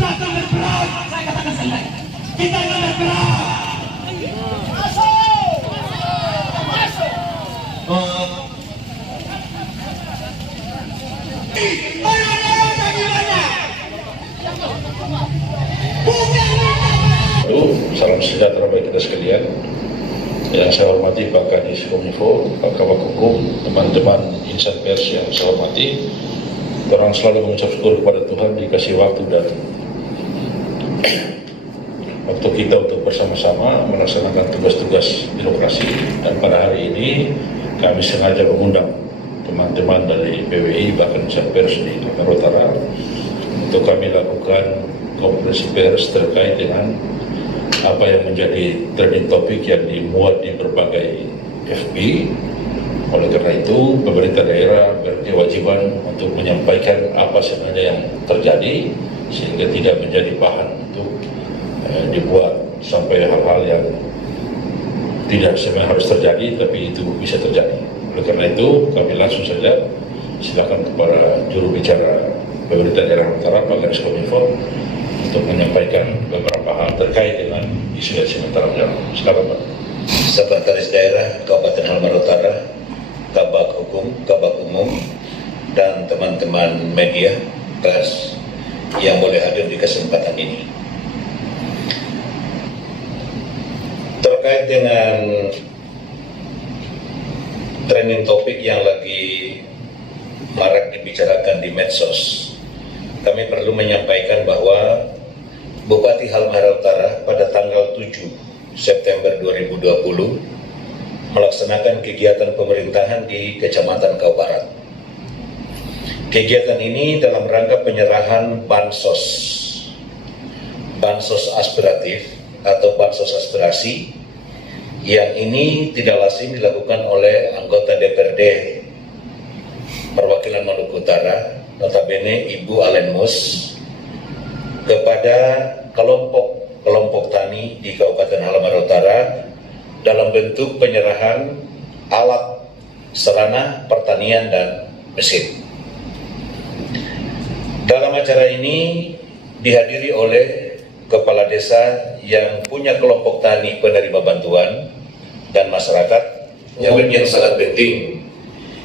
Kita akan berperang. Saya katakan selesai. Kita akan berperang. Masuk. Masuk. Salam sejahtera bagi kita sekalian. Yang saya hormati Pak Kadis Kominfo, Pak Kabak Hukum, teman-teman insan pers yang saya hormati. Orang selalu mengucap syukur kepada Tuhan dikasih waktu dan waktu kita untuk bersama-sama melaksanakan tugas-tugas birokrasi. Dan pada hari ini kami sengaja mengundang teman-teman dari PWI bahkan insan pers di Sumatera Utara untuk kami lakukan konferensi pers terkait dengan apa yang menjadi trending topik yang dimuat di berbagai FB. Oleh karena itu, pemerintah daerah berkewajiban untuk menyampaikan apa sebenarnya yang terjadi sehingga tidak menjadi bahan untuk dibuat sampai hal-hal yang tidak sebenarnya harus terjadi, tapi itu bisa terjadi. Oleh karena itu, kami langsung saja silakan kepada juru bicara pemerintah daerah Utara, Pak Kadis Kominfo, untuk menyampaikan beberapa hal terkait dengan isu yang sementara berjalan. Silakan Pak. Sekretaris Daerah Kabupaten Halmahera Utara, Kabak Hukum, Kabak Umum, dan teman-teman media pers yang boleh hadir di kesempatan ini. Terkait dengan trending topik yang lagi marak dibicarakan di medsos, kami perlu menyampaikan bahwa Bupati Halmahera Utara pada tanggal 7 September 2020 melaksanakan kegiatan pemerintahan di Kecamatan Kau Barat. Kegiatan ini dalam rangka penyerahan bansos aspiratif atau bansos aspirasi yang ini tidak lazim dilakukan oleh anggota DPRD perwakilan Maluku Utara, notabene Ibu Alen Mus, kepada kelompok tani di Kabupaten Halmahera Utara dalam bentuk penyerahan alat sarana pertanian dan mesin. Dalam acara ini dihadiri oleh kepala desa yang punya kelompok tani penerima bantuan dan masyarakat yang sangat penting.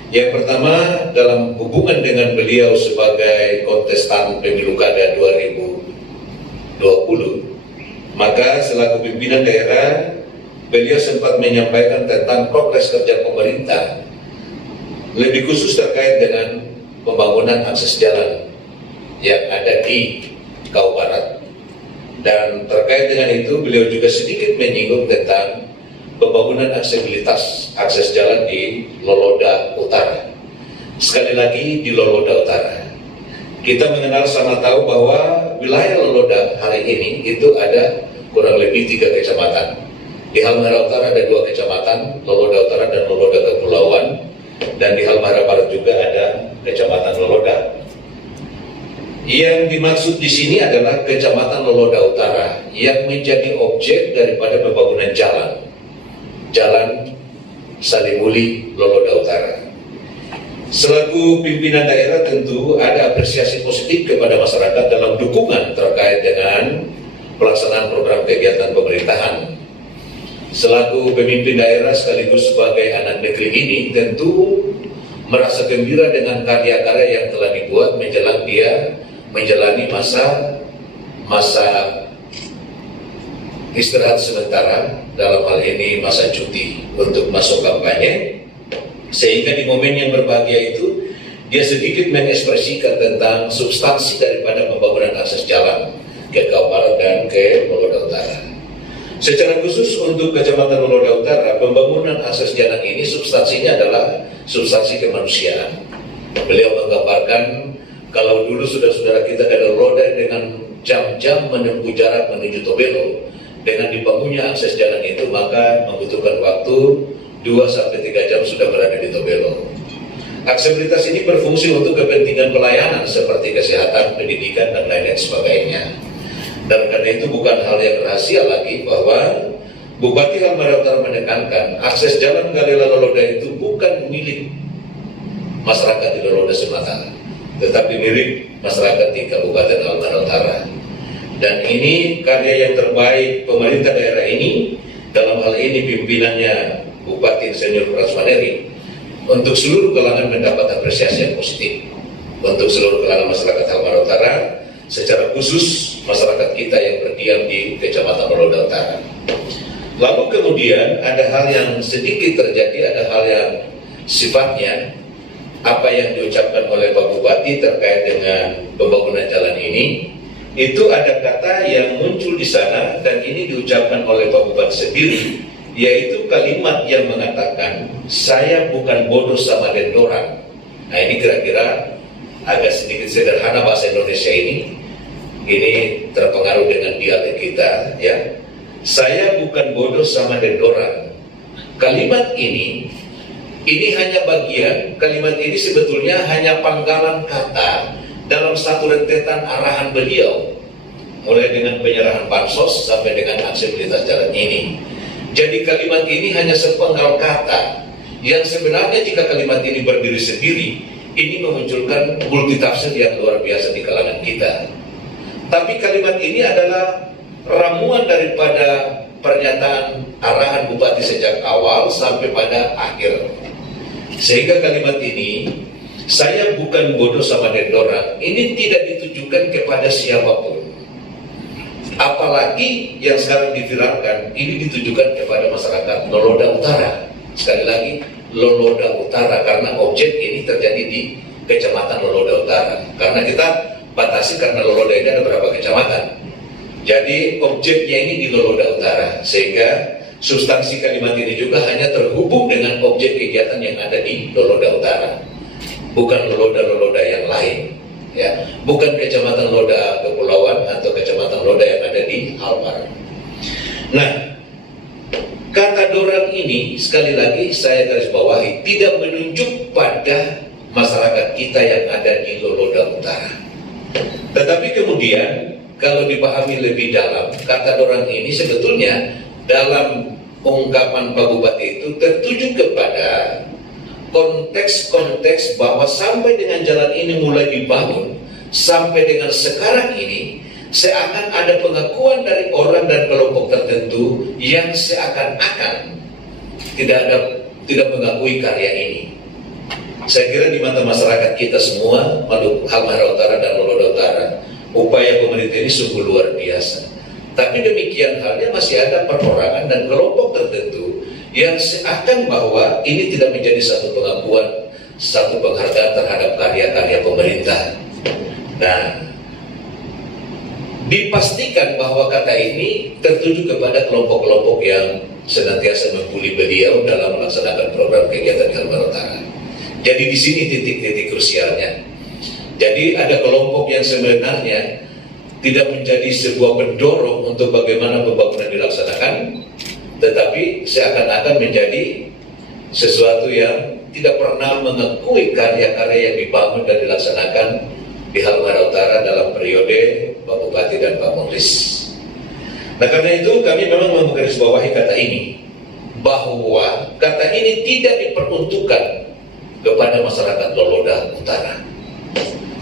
Yang pertama, dalam hubungan dengan beliau sebagai kontestan pemilu kada 2020, maka selaku pimpinan daerah, beliau sempat menyampaikan tentang progres kerja pemerintah, lebih khusus terkait dengan pembangunan akses jalan yang ada di Kau Barat. Dan terkait dengan itu, beliau juga sedikit menyinggung tentang pembangunan akses jalan di Loloda Utara. Sekali lagi di Loloda Utara. Kita mengenal sama tahu bahwa wilayah Loloda hari ini itu ada kurang lebih 3 kecamatan. Di Halmahera Utara ada 2 kecamatan, Loloda Utara dan Loloda Kepulauan. Dan di Halmahera Barat juga ada kecamatan Loloda. Yang dimaksud di sini adalah kecamatan Loloda Utara yang menjadi objek daripada pembangunan Jalan Salimuli Loloda Utara. Selaku pimpinan daerah tentu ada apresiasi positif kepada masyarakat dalam dukungan terkait dengan pelaksanaan program kegiatan pemerintahan. Selaku pemimpin daerah sekaligus sebagai anak negeri ini tentu merasa gembira dengan karya-karya yang telah dibuat menjelang dia menjalani masa istirahat sementara, dalam hal ini masa cuti untuk masuk kampanye, sehingga di momen yang berbahagia itu dia sedikit mengekspresikan tentang substansi daripada pembangunan akses jalan ke Kau Barat dan ke Loloda Utara. Secara khusus untuk Kecamatan Loloda Utara, pembangunan akses jalan ini substansinya adalah substansi kemanusiaan. Beliau menggambarkan kalau dulu saudara-saudara kita dari Loloda dengan jam-jam menempuh jarak menuju Tobelo, dengan dibangunnya akses jalan itu maka membutuhkan waktu 2-3 jam sudah berada di Tobelo. Aksesibilitas ini berfungsi untuk kepentingan pelayanan seperti kesehatan, pendidikan, dan lain-lain sebagainya. Dan karena itu bukan hal yang rahasia lagi bahwa Bupati Halmahera Utara menekankan akses jalan Galela Loloda itu bukan milik masyarakat di Loloda semata, tetapi milik masyarakat di Kabupaten Halmahera Utara. Dan ini karya yang terbaik pemerintah daerah ini, dalam hal ini pimpinannya Bupati Insinyur Prasmaneri, untuk seluruh kalangan mendapat apresiasi yang positif. Untuk seluruh kalangan masyarakat Halmahera Utara, secara khusus masyarakat kita yang berdiam di Kecamatan Loloda Utara. Lalu kemudian ada hal yang sedikit terjadi, ada hal yang sifatnya apa yang diucapkan oleh Pak Bupati terkait dengan pembangunan jalan ini. Itu ada kata yang muncul di sana dan ini diucapkan oleh Pak Bupati sendiri, yaitu kalimat yang mengatakan saya bukan bodoh sama dendoran. Nah ini kira-kira agak sedikit sederhana bahasa Indonesia ini terpengaruh dengan dialek kita ya. Saya bukan bodoh sama dendoran. Kalimat ini hanya bagian, kalimat ini sebetulnya hanya panggalan kata dalam satu rentetan arahan beliau, mulai dengan penyerahan bansos sampai dengan aksesibilitas jalan ini. Jadi kalimat ini hanya sepenggal kata yang sebenarnya jika kalimat ini berdiri sendiri, ini memunculkan multitafsir yang luar biasa di kalangan kita. Tapi kalimat ini adalah ramuan daripada pernyataan arahan Bupati sejak awal sampai pada akhir. Sehingga kalimat ini, saya bukan bodoh sama dendoran, ini tidak ditujukan kepada siapapun. Apalagi yang sekarang diviralkan, ini ditujukan kepada masyarakat Loloda Utara. Sekali lagi, Loloda Utara, karena objek ini terjadi di Kecamatan Loloda Utara. Karena kita batasi karena Loloda ini ada beberapa kecamatan. Jadi objeknya ini di Loloda Utara, sehingga substansi kalimat ini juga hanya terhubung dengan objek kegiatan yang ada di Loloda Utara, bukan Loloda-Loloda yang lain, ya, bukan Kecamatan Loda Kepulauan atau Kecamatan Loda yang ada di Halmahera. Nah, kata dorang ini sekali lagi saya garis bawahi tidak menunjuk pada masyarakat kita yang ada di Loloda Utara. Tetapi kemudian kalau dipahami lebih dalam, kata dorang ini sebetulnya dalam ungkapan Pak Bupati itu tertuju kepada konteks-konteks bahwa sampai dengan jalan ini mulai dibangun, sampai dengan sekarang ini, seakan ada pengakuan dari orang dan kelompok tertentu yang seakan-akan tidak mengakui karya ini. Saya kira di mata masyarakat kita semua, Halmahera Utara dan Loloda Utara, upaya pemerintah ini sungguh luar biasa. Tapi demikian halnya masih ada perorangan dan kelompok tertentu yang seakan bahwa ini tidak menjadi satu pengakuan, satu penghargaan terhadap karya-karya pemerintah. Nah, dipastikan bahwa kata ini tertuju kepada kelompok-kelompok yang senantiasa membuli beliau dalam melaksanakan program kegiatan di Halmahera Utara. Jadi di sini titik-titik krusialnya. Jadi ada kelompok yang sebenarnya tidak menjadi sebuah pendorong untuk bagaimana pembangunan dilaksanakan, tetapi seakan-akan menjadi sesuatu yang tidak pernah mengakui karya-karya yang dibangun dan dilaksanakan di Halmahera Utara dalam periode Pak Bupati dan Pak Muhlis. Nah karena itu kami memang menggarisbawahi kata ini, bahwa kata ini tidak diperuntukkan kepada masyarakat Loloda Utara.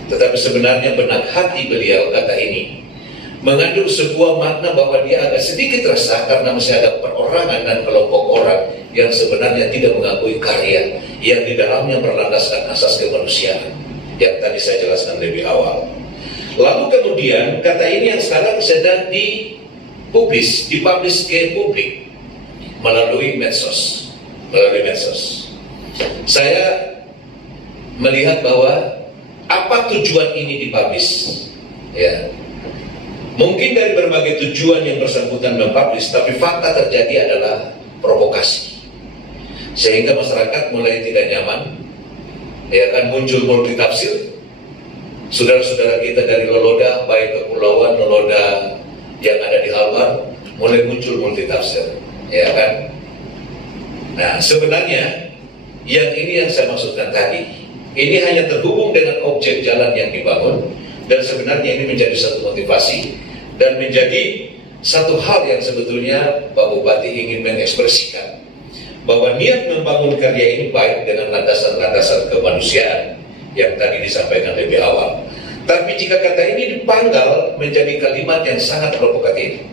Tetapi sebenarnya benak hati beliau kata ini mengandung sebuah makna bahwa dia agak sedikit resah karena masih ada perorangan dan kelompok orang yang sebenarnya tidak mengakui karya yang di dalamnya berlandaskan asas kemanusiaan yang tadi saya jelaskan lebih awal. Lalu kemudian kata ini yang sekarang sedang dipublish ke publik melalui medsos. Saya melihat bahwa apa tujuan ini dipublish? Ya, mungkin dari berbagai tujuan yang bersangkutan mempublish, tapi fakta terjadi adalah provokasi, sehingga masyarakat mulai tidak nyaman. Ya kan, muncul multitafsir. Saudara-saudara kita dari Loloda, baik Kepulauan, Loloda yang ada di Halmahera, mulai muncul multitafsir, ya kan? Nah, sebenarnya yang ini yang saya maksudkan tadi. Ini hanya terhubung dengan objek jalan yang dibangun, dan sebenarnya ini menjadi satu motivasi dan menjadi satu hal yang sebetulnya Pak Bupati ingin mengekspresikan bahwa niat membangun karya ini baik dengan landasan-landasan kemanusiaan yang tadi disampaikan lebih awal. Tapi jika kata ini dipanggal menjadi kalimat yang sangat provokatif.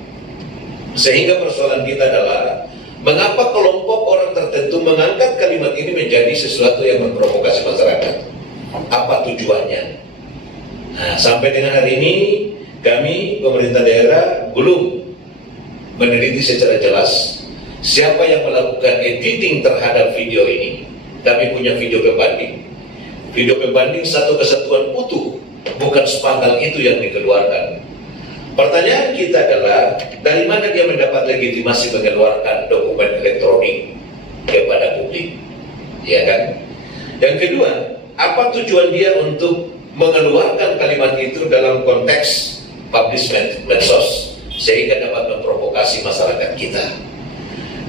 Sehingga persoalan kita adalah mengapa kelompok orang tertentu mengangkat kalimat ini menjadi sesuatu yang memprovokasi masyarakat? Apa tujuannya? Nah, sampai dengan hari ini kami pemerintah daerah belum meneliti secara jelas siapa yang melakukan editing terhadap video ini. Kami punya video pembanding. Video pembanding satu kesatuan utuh, bukan sepenggal itu yang dikeluarkan. Pertanyaan kita adalah, dari mana dia mendapat legitimasi mengeluarkan dokumen elektronik kepada publik? Ya kan? Yang kedua, apa tujuan dia untuk mengeluarkan kalimat itu dalam konteks publish medsos sehingga dapat memprovokasi masyarakat kita?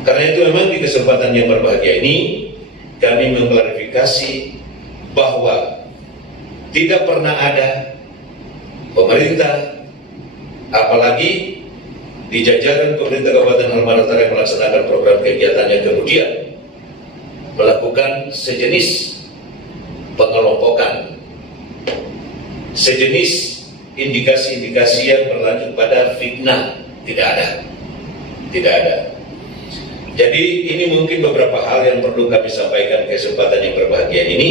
Karena itu memang di kesempatan yang berbahagia ini kami mengklarifikasi bahwa tidak pernah ada pemerintah, apalagi di jajaran pemerintah Kabupaten Halmahera Utara yang melaksanakan program kegiatannya kemudian melakukan sejenis pengelompokan, sejenis indikasi-indikasi yang berlanjut pada fitnah. Tidak ada. Jadi ini mungkin beberapa hal yang perlu kami sampaikan kesempatan yang berbahagia ini.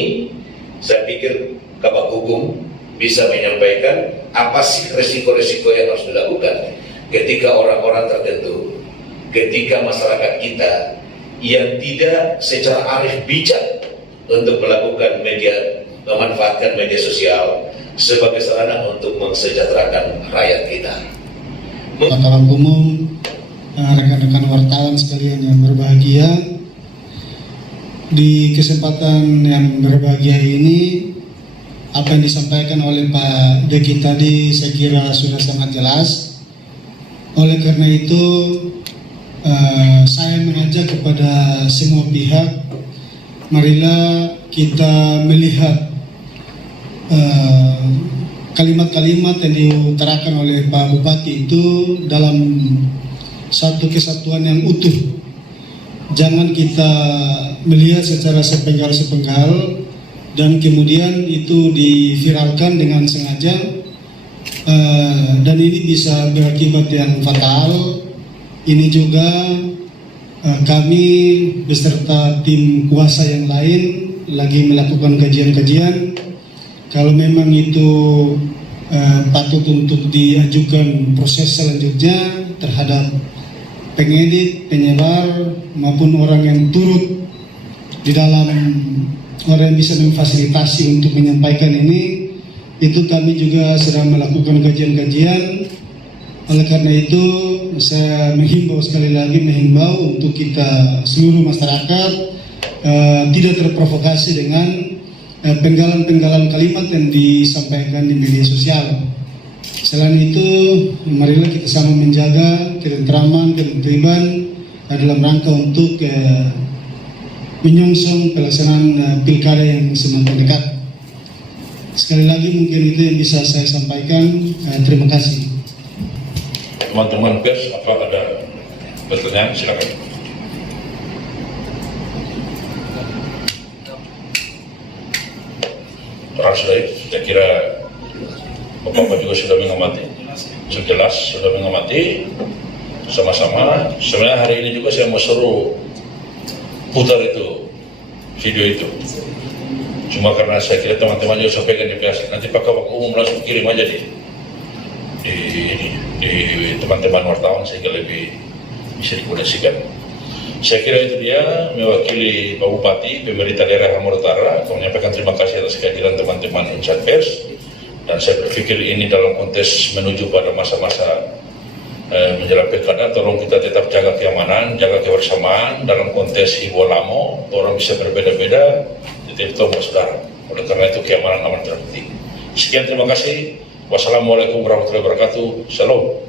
Saya pikir Kabak Hukum bisa menyampaikan apa sih resiko-resiko yang harus dilakukan ketika orang-orang tertentu, ketika masyarakat kita yang tidak secara arif bijak untuk melakukan memanfaatkan media sosial sebagai sarana untuk mensejahterakan rakyat kita. Kawan umum, rekan-rekan wartawan sekalian yang berbahagia, di kesempatan yang berbahagia ini apa yang disampaikan oleh Pak Deki tadi saya kira sudah sangat jelas. Oleh karena itu saya mengajak kepada semua pihak, marilah kita melihat kalimat-kalimat yang diutarakan oleh Pak Bupati itu dalam satu kesatuan yang utuh. Jangan kita melihat secara sepenggal-sepenggal dan kemudian itu diviralkan dengan sengaja, dan ini bisa berakibat yang fatal. Ini juga kami beserta tim kuasa yang lain lagi melakukan kajian-kajian. Kalau memang itu patut untuk diajukan proses selanjutnya terhadap pengedit, penyebar maupun orang yang turut di dalam, orang yang bisa memfasilitasi untuk menyampaikan ini, itu kami juga sedang melakukan kajian-kajian. Oleh karena itu saya sekali lagi menghimbau untuk kita seluruh masyarakat tidak terprovokasi dengan penggalan-penggalan kalimat yang disampaikan di media sosial. Selain itu, marilah kita sama menjaga ketentraman, ketertiban dalam rangka untuk menyongsong pelaksanaan pilkada yang semakin dekat. Sekali lagi mungkin itu yang bisa saya sampaikan. Terima kasih. Teman-teman pers, apa ada pertanyaan? Silakan. Saya kira Bapak juga sudah mengamati, sudah mengamati sama-sama. Sebenarnya hari ini juga saya mau suruh putar itu video itu. Cuma karena saya kira teman-teman juga sampaikan di pers, nanti Pak Kabak Umum langsung kirim aja di teman-teman wartawan sehingga lebih bisa dikoneksikan. Saya kira itu dia mewakili Pak Bupati, pemerintah daerah Halmahera Utara, menyampaikan terima kasih atas kehadiran teman-teman insan pers. Dan saya berpikir ini dalam konteks menuju pada masa-masa menjelang pilkada, tolong kita tetap jaga keamanan, jaga kebersamaan dalam konteks Hibolamo. Orang bisa berbeda-beda, tetap tombol saudara. Oleh karena itu keamanan aman terpenting. Sekian, terima kasih. Wassalamualaikum warahmatullahi wabarakatuh. Shalom.